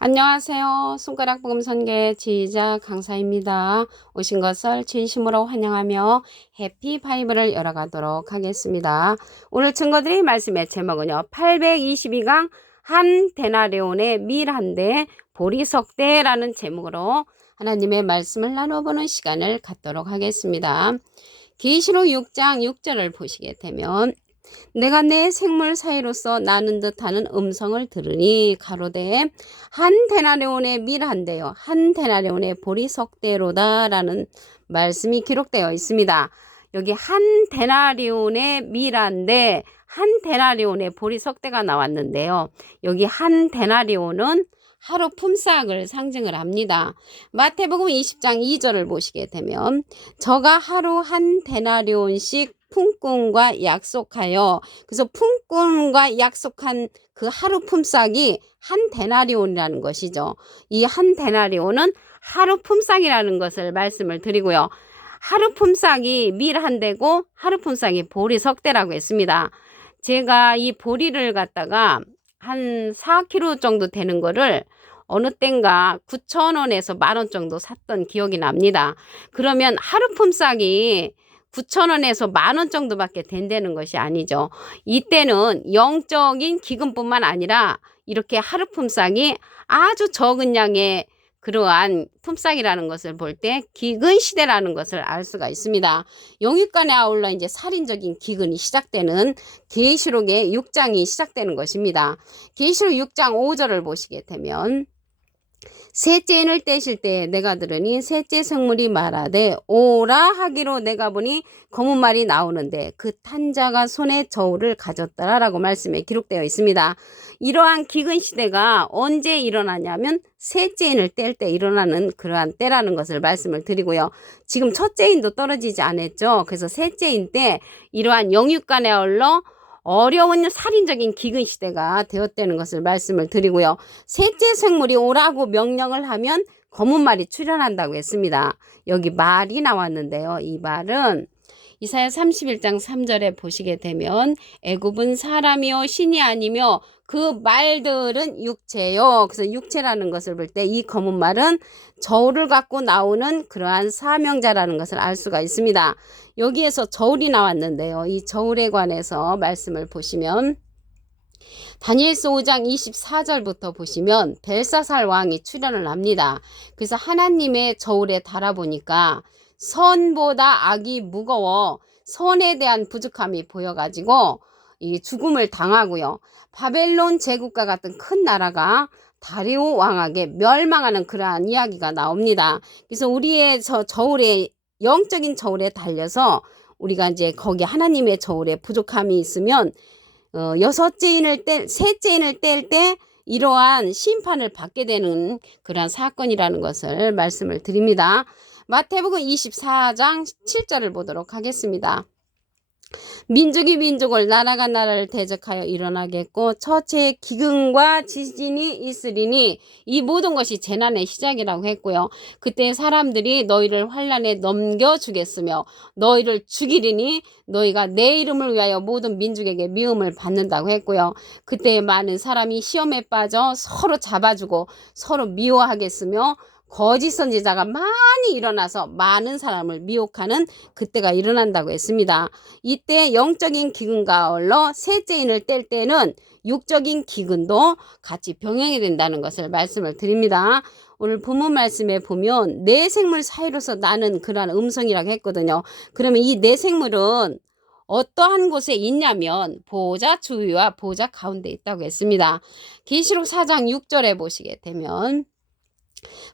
안녕하세요. 손가락 복음 선계 지휘자 강사입니다. 오신 것을 진심으로 환영하며 해피 바이블을 열어가도록 하겠습니다. 오늘 증거드릴 말씀의 제목은요. 822강 한 데나리온의 밀한대 보리석대라는 제목으로 하나님의 말씀을 나눠보는 시간을 갖도록 하겠습니다. 계시록 6장 6절을 보시게 되면 내가 내 생물 사이로서 나는 듯하는 음성을 들으니 가로되 한 데나리온의 밀한대요 한 데나리온의 보리석대로다 라는 말씀이 기록되어 있습니다. 여기 한 데나리온의 밀한대 한 데나리온의 보리석대가 나왔는데요. 여기 한 데나리온은 하루 품삯을 상징을 합니다. 마태복음 20장 2절을 보시게 되면 저가 하루 한 데나리온씩 품꾼과 약속하여, 그래서 품꾼과 약속한 그 하루 품삯이 한 데나리온이라는 것이죠. 이 한 데나리온은 하루 품삯이라는 것을 말씀을 드리고요. 하루 품삯이 밀 한 대고 하루 품삯이 보리석대라고 했습니다. 제가 이 보리를 갖다가 한 4kg 정도 되는 거를 어느 땐가 9,000원에서 10,000원 정도 샀던 기억이 납니다. 그러면 하루 품삯이 9,000원에서 10,000원 정도밖에 된다는 것이 아니죠. 이때는 영적인 기금뿐만 아니라 이렇게 하루 품삯이 아주 적은 양의 그러한 품삯이라는 것을 볼 때 기근 시대라는 것을 알 수가 있습니다. 영육간에 아울러 이제 살인적인 기근이 시작되는 계시록의 6장이 시작되는 것입니다. 계시록 6장 5절을 보시게 되면 셋째 인을 떼실 때 내가 들으니 셋째 생물이 말하되 오라 하기로 내가 보니 검은 말이 나오는데 그 탄 자가 손에 저울을 가졌더라 라고 말씀에 기록되어 있습니다. 이러한 기근 시대가 언제 일어나냐면 셋째 인을 뗄 때 일어나는 그러한 때라는 것을 말씀을 드리고요. 지금 첫째 인도 떨어지지 않았죠. 그래서 셋째 인 때 이러한 영육간에 얼러 어려운 살인적인 기근 시대가 되었다는 것을 말씀을 드리고요. 셋째 생물이 오라고 명령을 하면 검은 말이 출현한다고 했습니다. 여기 말이 나왔는데요. 이 말은 이사야 31장 3절에 보시게 되면 애굽은 사람이요 신이 아니며 그 말들은 육체요. 그래서 육체라는 것을 볼 때 이 검은 말은 저울을 갖고 나오는 그러한 사명자라는 것을 알 수가 있습니다. 여기에서 저울이 나왔는데요. 이 저울에 관해서 말씀을 보시면 다니엘서 5장 24절부터 보시면 벨사살 왕이 출현을 합니다. 그래서 하나님의 저울에 달아보니까 선보다 악이 무거워 선에 대한 부족함이 보여가지고 이 죽음을 당하고요. 바벨론 제국과 같은 큰 나라가 다리오 왕에게 멸망하는 그러한 이야기가 나옵니다. 그래서 우리의 저울에 영적인 저울에 달려서 우리가 이제 거기 하나님의 저울에 부족함이 있으면 셋째 인을 뗄 때 이러한 심판을 받게 되는 그러한 사건이라는 것을 말씀을 드립니다. 마태복음 24장 7절을 보도록 하겠습니다. 민족이 민족을 나라가 나라를 대적하여 일어나겠고 처체의 기근과 지진이 있으리니 이 모든 것이 재난의 시작이라고 했고요. 그때 사람들이 너희를 환난에 넘겨주겠으며 너희를 죽이리니 너희가 내 이름을 위하여 모든 민족에게 미움을 받는다고 했고요. 그때 많은 사람이 시험에 빠져 서로 잡아주고 서로 미워하겠으며 거짓 선지자가 많이 일어나서 많은 사람을 미혹하는 그때가 일어난다고 했습니다. 이때 영적인 기근과 아울러 셋째 인을 뗄 때는 육적인 기근도 같이 병행이 된다는 것을 말씀을 드립니다. 오늘 본문 말씀에 보면 내 생물 사이로서 나는 그러한 음성이라고 했거든요. 그러면 이 내 생물은 어떠한 곳에 있냐면 보좌 주위와 보좌 가운데 있다고 했습니다. 계시록 4장 6절에 보시게 되면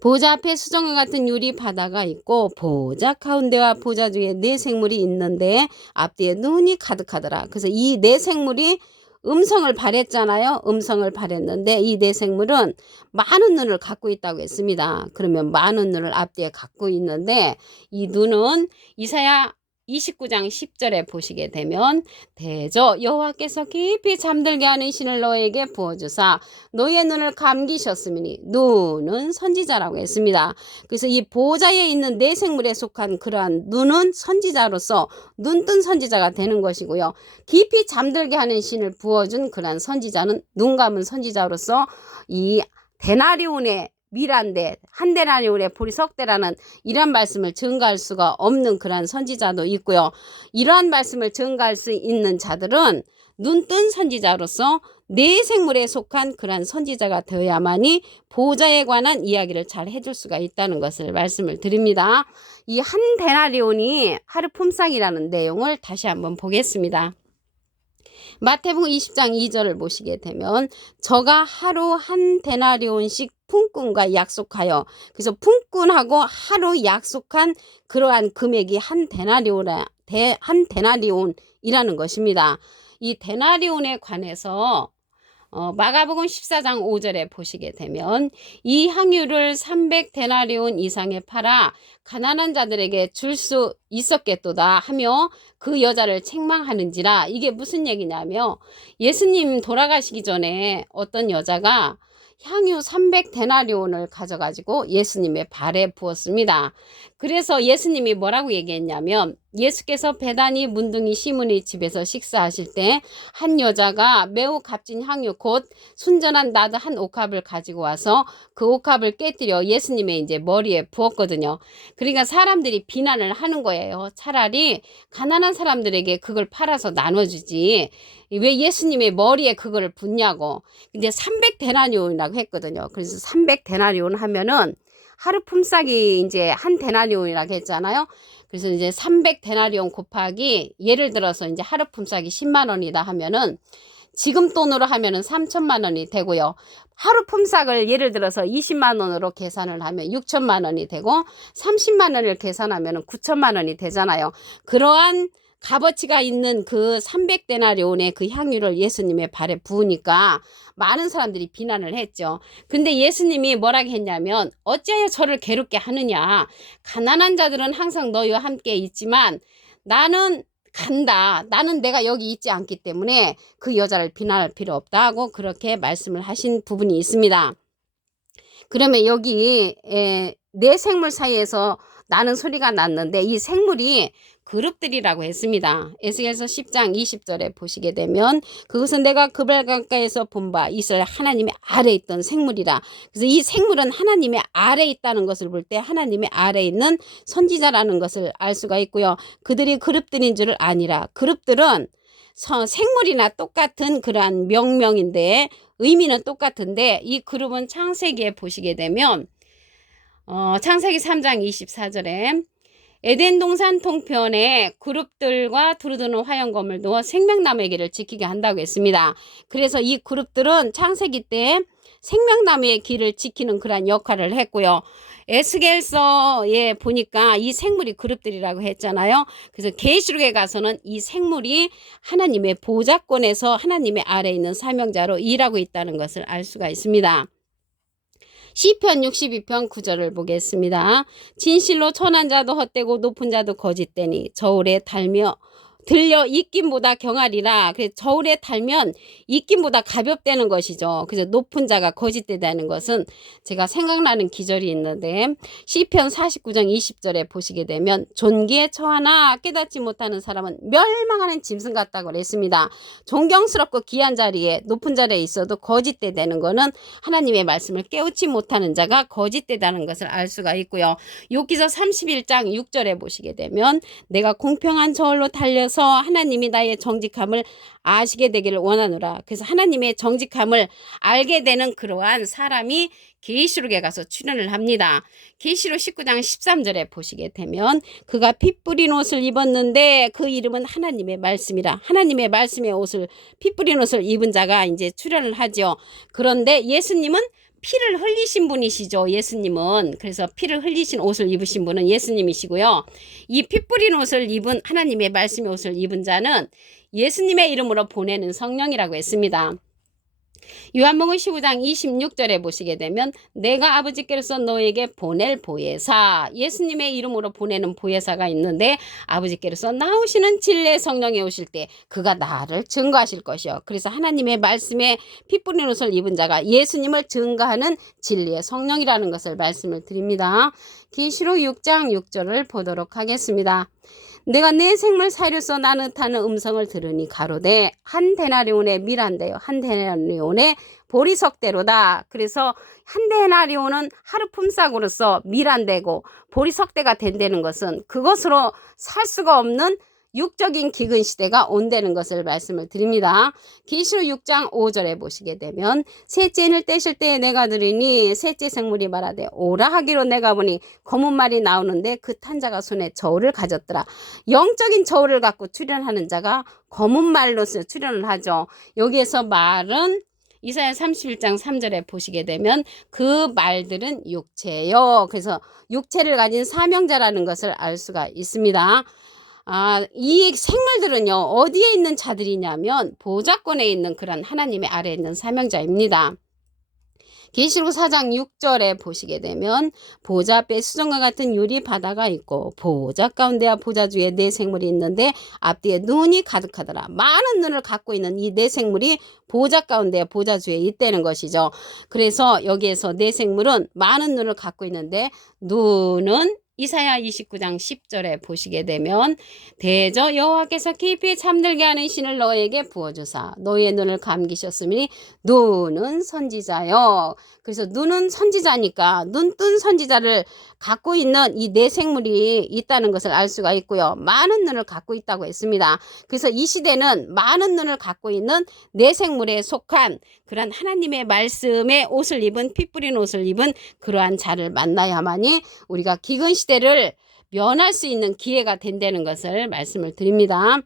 보좌 앞에 수정과 같은 유리 바다가 있고 보좌 가운데와 보좌 중에 네 생물이 있는데 앞뒤에 눈이 가득하더라. 그래서 이 네 생물이 음성을 발했잖아요. 음성을 발했는데 이 네 생물은 많은 눈을 갖고 있다고 했습니다. 그러면 많은 눈을 앞뒤에 갖고 있는데 이 눈은 이사야 29장 10절에 보시게 되면 대저 여호와께서 깊이 잠들게 하는 신을 너에게 부어주사 너의 눈을 감기셨으니 눈은 선지자라고 했습니다. 그래서 이 보좌에 있는 네 생물에 속한 그러한 눈은 선지자로서 눈뜬 선지자가 되는 것이고요. 깊이 잠들게 하는 신을 부어준 그러한 선지자는 눈 감은 선지자로서 이 데나리온의 밀한데 한 데나리온의 보리 석대라는 이런 말씀을 증거할 수가 없는 그러한 선지자도 있고요. 이러한 말씀을 증거할 수 있는 자들은 눈뜬 선지자로서 내 생물에 속한 그러한 선지자가 되어야만이 보좌에 관한 이야기를 잘 해줄 수가 있다는 것을 말씀을 드립니다. 이 한 데나리온이 하루 품삯이라는 내용을 다시 한번 보겠습니다. 마태복음 20장 2절을 보시게 되면 저가 하루 한 데나리온씩 품꾼과 약속하여, 그래서 품꾼하고 하루 약속한 그러한 금액이 한 데나리온이라는 것입니다. 이 데나리온에 관해서 마가복음 14장 5절에 보시게 되면 이 향유를 300데나리온 이상에 팔아 가난한 자들에게 줄 수 있었겠도다 하며 그 여자를 책망하는지라. 이게 무슨 얘기냐면 예수님 돌아가시기 전에 어떤 여자가 향유 300데나리온을 가져가지고 예수님의 발에 부었습니다. 그래서 예수님이 뭐라고 얘기했냐면 예수께서 베다니 문둥이 시몬의 집에서 식사하실 때 한 여자가 매우 값진 향유 곧 순전한 나드 한 옥합을 가지고 와서 그 옥합을 깨뜨려 예수님의 이제 머리에 부었거든요. 그러니까 사람들이 비난을 하는 거예요. 차라리 가난한 사람들에게 그걸 팔아서 나눠주지 왜 예수님의 머리에 그걸 붓냐고. 근데 300데나리온이라고 했거든요. 그래서 300데나리온 하면은 하루 품삯이 이제 한 데나리온이라고 했잖아요. 그래서 이제 300데나리온 곱하기 예를 들어서 이제 하루 품삯이 10만 원이다 하면은 지금 돈으로 하면은 3천만 원이 되고요. 하루 품삯을 예를 들어서 20만 원으로 계산을 하면 6천만 원이 되고 30만 원을 계산하면은 9천만 원이 되잖아요. 그러한 값어치가 있는 그 300데나리온의 그 향유를 예수님의 발에 부으니까 많은 사람들이 비난을 했죠. 근데 예수님이 뭐라고 했냐면 어찌하여 저를 괴롭게 하느냐. 가난한 자들은 항상 너희와 함께 있지만 나는 간다. 나는 내가 여기 있지 않기 때문에 그 여자를 비난할 필요 없다 하고 그렇게 말씀을 하신 부분이 있습니다. 그러면 여기 내 생물 사이에서 나는 소리가 났는데 이 생물이 그룹들이라고 했습니다. 에스겔서 10장 20절에 보시게 되면 그것은 내가 그발 강가에서 본 바 이스라엘 하나님의 아래에 있던 생물이라. 그래서 이 생물은 하나님의 아래에 있다는 것을 볼 때 하나님의 아래에 있는 선지자라는 것을 알 수가 있고요. 그들이 그룹들인 줄을 아니라. 그룹들은 생물이나 똑같은 그러한 명명인데 의미는 똑같은데 이 그룹은 창세기에 보시게 되면 창세기 3장 24절에 에덴 동산 통편에 그룹들과 두루두는 화영검을 놓아 생명나무의 길을 지키게 한다고 했습니다. 그래서 이 그룹들은 창세기 때 생명나무의 길을 지키는 그런 역할을 했고요. 에스겔서에 보니까 이 생물이 그룹들이라고 했잖아요. 그래서 계시록에 가서는 이 생물이 하나님의 보좌권에서 하나님의 아래에 있는 사명자로 일하고 있다는 것을 알 수가 있습니다. 시편 62편 9절을 보겠습니다. 진실로 천한 자도 헛되고 높은 자도 거짓되니 저울에 들려 입김보다 경하리라. 그래서 저울에 달면 입김보다 가볍다는 것이죠. 그래서 높은 자가 거짓되다는 것은 제가 생각나는 기절이 있는데 시편 49장 20절에 보시게 되면 존귀에 처하나 깨닫지 못하는 사람은 멸망하는 짐승 같다고 그랬습니다. 존경스럽고 귀한 자리에 높은 자리에 있어도 거짓되다는 것은 하나님의 말씀을 깨우치 못하는 자가 거짓되다는 것을 알 수가 있고요. 욥기서 31장 6절에 보시게 되면 내가 공평한 저울로 달려서 하나님이 나의 정직함을 아시게 되기를 원하노라. 그래서 하나님의 정직함을 알게 되는 그러한 사람이 계시록에 가서 출연을 합니다. 계시록 19장 13절에 보시게 되면 그가 피 뿌린 옷을 입었는데 그 이름은 하나님의 말씀이라. 하나님의 말씀의 옷을 피 뿌린 옷을 입은 자가 이제 출연을 하죠. 그런데 예수님은 피를 흘리신 분이시죠. 예수님은. 그래서 피를 흘리신 옷을 입으신 분은 예수님이시고요. 이 피 뿌린 옷을 입은 하나님의 말씀의 옷을 입은 자는 예수님의 이름으로 보내는 성령이라고 했습니다. 요한복음 15장 26절에 보시게 되면 내가 아버지께로서 너에게 보낼 보혜사, 예수님의 이름으로 보내는 보혜사가 있는데 아버지께로서 나오시는 진리의 성령이 오실 때 그가 나를 증거하실 것이요. 그래서 하나님의 말씀에 피 뿌린 옷을 입은 자가 예수님을 증거하는 진리의 성령이라는 것을 말씀을 드립니다. 계시록 6장 6절을 보도록 하겠습니다. 내가 내 생물 사료서 나는 타는 음성을 들으니 가로되 한 데나리온의 밀한데요 한 데나리온의 보리석대로다. 그래서 한 데나리온은 하루 품삯으로서 밀안되고 보리석대가 된다는 것은 그것으로 살 수가 없는 육적인 기근 시대가 온다는 것을 말씀을 드립니다. 계시록 6장 5절에 보시게 되면 셋째 인을 떼실 때에 내가 들으니 셋째 생물이 말하되 오라 하기로 내가 보니 검은 말이 나오는데 그 탄 자가 손에 저울을 가졌더라. 영적인 저울을 갖고 출현하는 자가 검은 말로서 출현을 하죠. 여기에서 말은 이사야 31장 3절에 보시게 되면 그 말들은 육체요. 그래서 육체를 가진 사명자라는 것을 알 수가 있습니다. 이 생물들은요, 어디에 있는 자들이냐면 보좌권에 있는 그런 하나님의 아래에 있는 사명자입니다. 계시록 4장 6절에 보시게 되면 보좌 앞에 수정과 같은 유리 바다가 있고 보좌 가운데와 보좌 주에 네 생물이 있는데 앞뒤에 눈이 가득하더라. 많은 눈을 갖고 있는 이 네 생물이 보좌 가운데와 보좌 주에 있다는 것이죠. 그래서 여기에서 네 생물은 많은 눈을 갖고 있는데 눈은 이사야 29장 10절에 보시게 되면 대저 여호와께서 깊이 잠들게 하는 신을 너에게 부어주사 너의 눈을 감기셨으니 눈은 선지자요. 그래서 눈은 선지자니까 눈 뜬 선지자를 갖고 있는 이 네 생물이 있다는 것을 알 수가 있고요. 많은 눈을 갖고 있다고 했습니다. 그래서 이 시대는 많은 눈을 갖고 있는 네 생물에 속한 그런 하나님의 말씀에 옷을 입은 피 뿌린 옷을 입은 그러한 자를 만나야만이 우리가 기근 시대를 면할 수 있는 기회가 된다는 것을 말씀을 드립니다.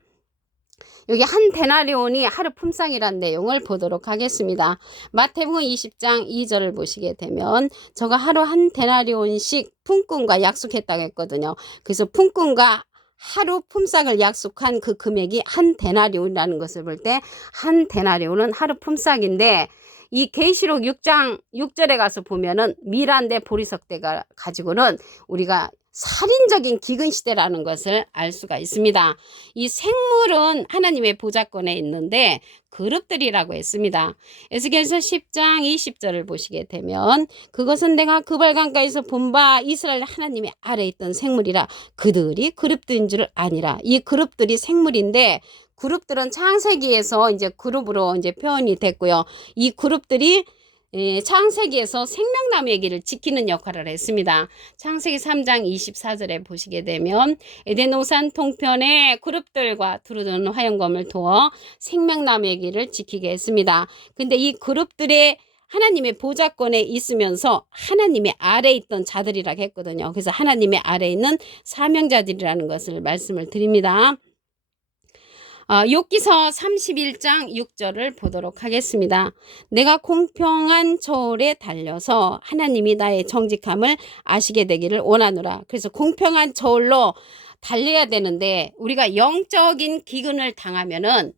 여기 한 데나리온이 하루 품삯이라는 내용을 보도록 하겠습니다. 마태복음 20장 2절을 보시게 되면 저가 하루 한 데나리온씩 품꾼과 약속했다고 했거든요. 그래서 품꾼과 하루 품삯을 약속한 그 금액이 한 데나리온이라는 것을 볼 때 한 데나리온은 하루 품삯인데 이 계시록 6장 6절에 가서 보면은 밀안대 보리석대가 가지고는 우리가 살인적인 기근 시대라는 것을 알 수가 있습니다. 이 생물은 하나님의 보좌권에 있는데 그룹들이라고 했습니다. 에스겔서 10장 20절을 보시게 되면 그것은 내가 그발강가에서 본 바 이스라엘 하나님의 아래에 있던 생물이라 그들이 그룹들인 줄 아니라. 이 그룹들이 생물인데 그룹들은 창세기에서 이제 그룹으로 이제 표현이 됐고요. 이 그룹들이 창세기에서 생명나무의 길을 지키는 역할을 했습니다. 창세기 3장 24절에 보시게 되면 에덴 동산 동편에 그룹들과 두루두는 화영검을 두어 생명나무의 길을 지키게 했습니다. 근데 이 그룹들의 하나님의 보좌권에 있으면서 하나님의 아래에 있던 자들이라고 했거든요. 그래서 하나님의 아래에 있는 사명자들이라는 것을 말씀을 드립니다. 욥기서 31장 6절을 보도록 하겠습니다. 내가 공평한 저울에 달려서 하나님이 나의 정직함을 아시게 되기를 원하노라. 그래서 공평한 저울로 달려야 되는데 우리가 영적인 기근을 당하면은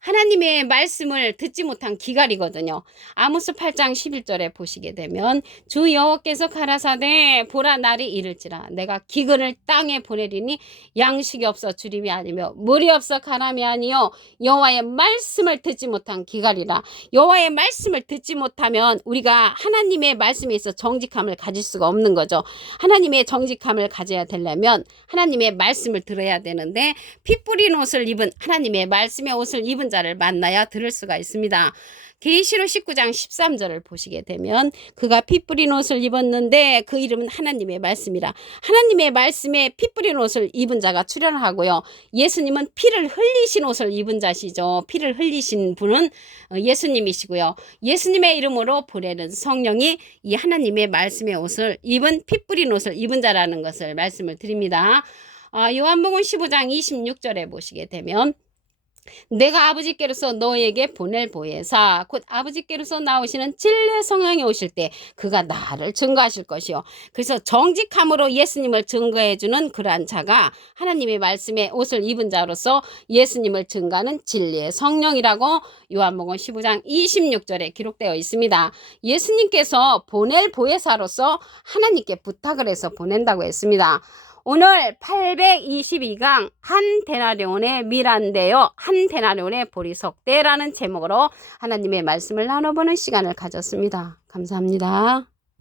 하나님의 말씀을 듣지 못한 기갈이거든요. 아모스 8장 11절에 보시게 되면 주 여호와께서 가라사대 보라 날이 이를지라 내가 기근을 땅에 보내리니 양식이 없어 주림이 아니며 물이 없어 가람이 아니요 여호와의 말씀을 듣지 못한 기갈이라. 여호와의 말씀을 듣지 못하면 우리가 하나님의 말씀에 있어 정직함을 가질 수가 없는 거죠. 하나님의 정직함을 가져야 되려면 하나님의 말씀을 들어야 되는데 피 뿌린 옷을 입은 하나님의 말씀의 옷을 입은 자를 만나야 들을 수가 있습니다. 계시록 19장 13절을 보시게 되면 그가 피 뿌린 옷을 입었는데 그 이름은 하나님의 말씀이라. 하나님의 말씀에 피 뿌린 옷을 입은 자가 출현하고요. 예수님은 피를 흘리신 옷을 입은 자시죠. 피를 흘리신 분은 예수님이시고요. 예수님의 이름으로 보내는 성령이 이 하나님의 말씀의 옷을 입은 피 뿌린 옷을 입은 자라는 것을 말씀을 드립니다. 요한복음 15장 26절에 보시게 되면 내가 아버지께로서 너에게 보낼 보혜사 곧 아버지께로서 나오시는 진리의 성령이 오실 때 그가 나를 증거하실 것이요. 그래서 정직함으로 예수님을 증거해주는 그러한 자가 하나님의 말씀에 옷을 입은 자로서 예수님을 증거하는 진리의 성령이라고 요한복음 15장 26절에 기록되어 있습니다. 예수님께서 보낼 보혜사로서 하나님께 부탁을 해서 보낸다고 했습니다. 오늘 822강 한 데나리온의 밀안대요 한 데나리온의 보리석대라는 제목으로 하나님의 말씀을 나눠보는 시간을 가졌습니다. 감사합니다.